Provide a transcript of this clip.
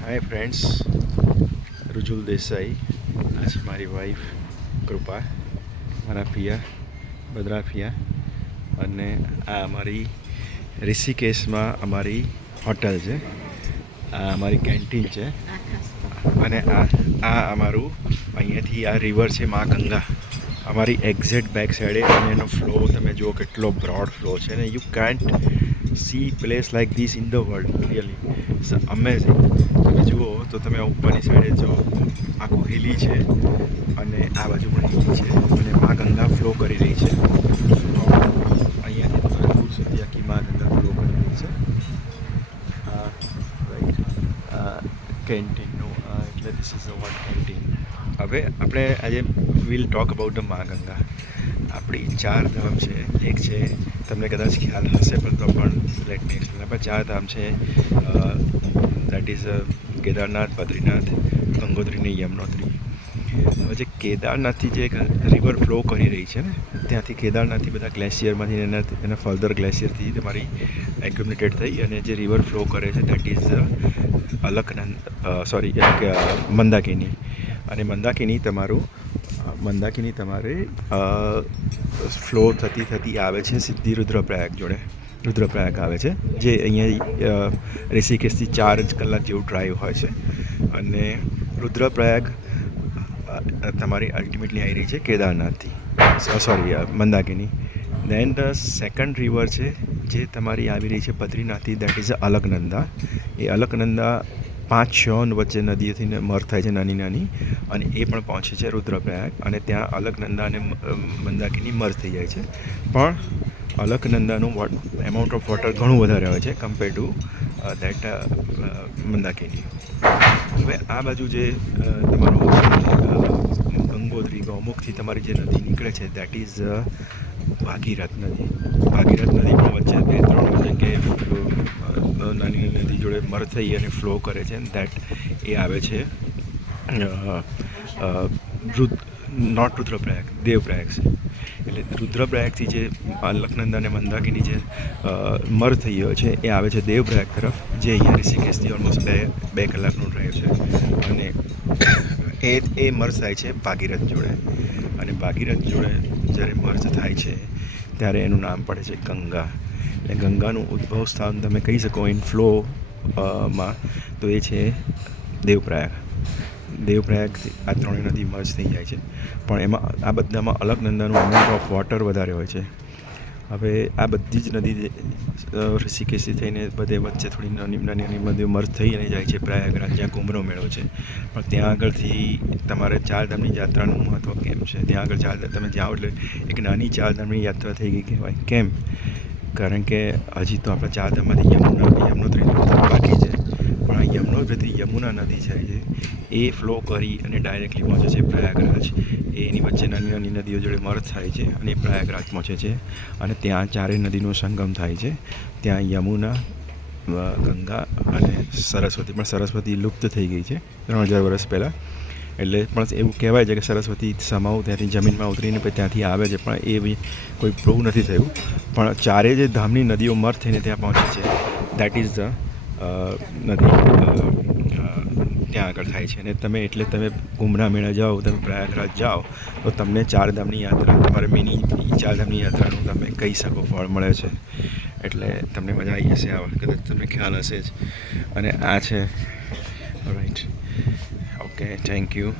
Hi friends, રુજુલ Desai, આ છે મારી વાઈફ કૃપા, મારા પિયા બદ્રા પિયા, અને આ અમારી ઋષિકેશમાં અમારી હોટલ છે, આ અમારી કેન્ટીન છે, અને આ અમારું અહીંયાથી આ રિવર છે મા ગંગા, અમારી એક્ઝેક્ટ બેક સાઈડે. અને એનો ફ્લો તમે જુઓ કેટલો બ્રોડ ફ્લો છે ને you can't see place like this in the world. Really it's amazing. તમે જુઓ તો તમે ઉપરની સાઈડે જો આખું હિલી છે અને આ બાજુ પણ હિલી છે અને મા ગંગા ફ્લો કરી રહી છે. અહીંયાથી તમે દૂર સુધી આખી મા ગંગા ફ્લો કરી રહી છે. રાઈટ, કેન્ટીનનું એટલે this is a one canteen. હવે આપણે આજે વિલ ટોક અબાઉટ ધ મા ગંગા. આપણી 4 ધામ છે. એક છે, તમને કદાચ ખ્યાલ હશે પણ તો પણ લેટ મી એક્સપ્લેન. આપણા 4 ધામ છે, દેટ ઇઝ કેદારનાથ, બદ્રીનાથ, ગંગોત્રી ને યમનોત્રી. હવે જે કેદારનાથથી જે રિવર ફ્લો કરી રહી છે ને, ત્યાંથી કેદારનાથથી બધા ગ્લેશિયરમાંથી એના ફર્ધર ગ્લેશિયરથી તમારી એક્યુમ્યુલેટેડ થઈ અને જે રિવર ફ્લો કરે છે દેટ ઇઝ અલકનંદ, મંદાકિની. અને મંદાકિની તમારે ફ્લો થતી આવે છે સીધી રુદ્રપ્રયાગ જોડે. રુદ્રપ્રયાગ આવે છે જે અહીંયા ઋષિકેશથી 4 જ કલાક જેવું ડ્રાઈવ હોય છે. અને રુદ્રપ્રયાગ તમારી અલ્ટિમેટલી આવી રહી છે કેદારનાથથી, મંદાકિની. દેન ધ સેકન્ડ રિવર છે જે તમારી આવી રહી છે બદ્રીનાથથી, દેટ ઇઝ અલકનંદા. એ અલકનંદા 5-6 વચ્ચે નદીઓથી મર્જ થાય છે, નાની નાની, અને એ પણ પહોંચે છે રુદ્રપ્રયાગ. અને ત્યાં અલકનંદા અને મંદાકિની મર્જ થઈ જાય છે. પણ અલકનંદાનું એમાઉન્ટ ઓફ વોટર ઘણું વધારે હોય છે કમ્પેર ટુ દેટ મંદાકિની. હવે આ બાજુ જે તમારું ગંગોત્રી ગૌમુખથી તમારી જે નદી નીકળે છે દેટ ઇઝ ભાગીરથ નદી. ભાગીરથ નદી પણ વચ્ચે 2-3 જગ્યાએ નાની નદી જોડે મર્જ થઈ અને ફ્લો કરે છે. દેટ એ આવે છે નોટ રુદ્રપ્રયાગ, દેવપ્રયાગ છે. એટલે રુદ્રપ્રયાગથી જે અલકનંદા અને મંદાકિની જે મર્જ થઈ ગયો છે એ આવે છે દેવપ્રયાગ તરફ, જે અહીંયા ઋષિકેશથી ઓલમોસ્ટ 2 કલાકનું ડ્રાઈવ છે. અને એ મર્જ થાય છે ભાગીરથ જોડે. અને ભાગીરથ જોડે જ્યારે મર્જ થાય છે ત્યારે એનું નામ પડે છે ગંગા. એટલે ગંગાનું ઉદ્ભવ સ્થાન તમે કહી શકો ઇન ફ્લો માં તો એ છે દેવપ્રયાગ. દેવપ્રયાગથી આ 3 નદી મર્જ થઈ જાય છે. પણ એમાં આ બધામાં અલકનંદાનું અમાઉન્ટ ઓફ વોટર વધારે હોય છે. હવે આ બધી જ નદી ઋષિકેશથી થઈને બધે વચ્ચે થોડી નાની નદીઓ મર્જ થઈ અને જાય છે પ્રયાગરાજ, જ્યાં કુંભનો મેળો છે. પણ ત્યાં આગળથી તમારે 4 ધામની યાત્રાનું મહત્ત્વ કેમ છે, ત્યાં આગળ તમે જાઓ એટલે એક નાની 4 ધામની યાત્રા થઈ ગઈ કહેવાય. કેમ? કારણ કે હજી તો આપણા 4 ધામમાંથી યમનોત્રી બાકી છે. પણ આ યમનોત્રીથી યમુના નદી છે એ ફ્લો કરી અને ડાયરેક્ટલી પહોંચે છે પ્રયાગરાજ. એની વચ્ચે નાની નાની નદીઓ જોડે મર્જ થાય છે અને પ્રયાગરાજ પહોંચે છે. અને ત્યાં 4 નદીનો સંગમ થાય છે. ત્યાં યમુના, ગંગા અને સરસ્વતી. પણ સરસ્વતી લુપ્ત થઈ ગઈ છે 3000 વર્ષ પહેલાં. એટલે પણ એવું કહેવાય છે કે સરસ્વતી સમાવ ત્યાંથી જમીનમાં ઉતરીને પછી ત્યાંથી આવે છે, પણ એ બી કોઈ પ્રૂવ નથી થયું. પણ 4 જે ધામની નદીઓ મર્જ થઈને ત્યાં પહોંચે છે દેટ ઇઝ ધ નદી ત્યાં આગળ થાય છે. અને તમે કુંભના મેળા જાઓ, તમે પ્રયાગરાજ જાઓ તો તમને 4 ધામની યાત્રા, તમારે મિની 4 ધામની યાત્રાનું તમે કહી શકો ફળ મળે છે. એટલે તમને મજા આવી જશે. આ વખતે તમને ખ્યાલ હશે જ. અને આ છે રાઈટ. Okay, thank you.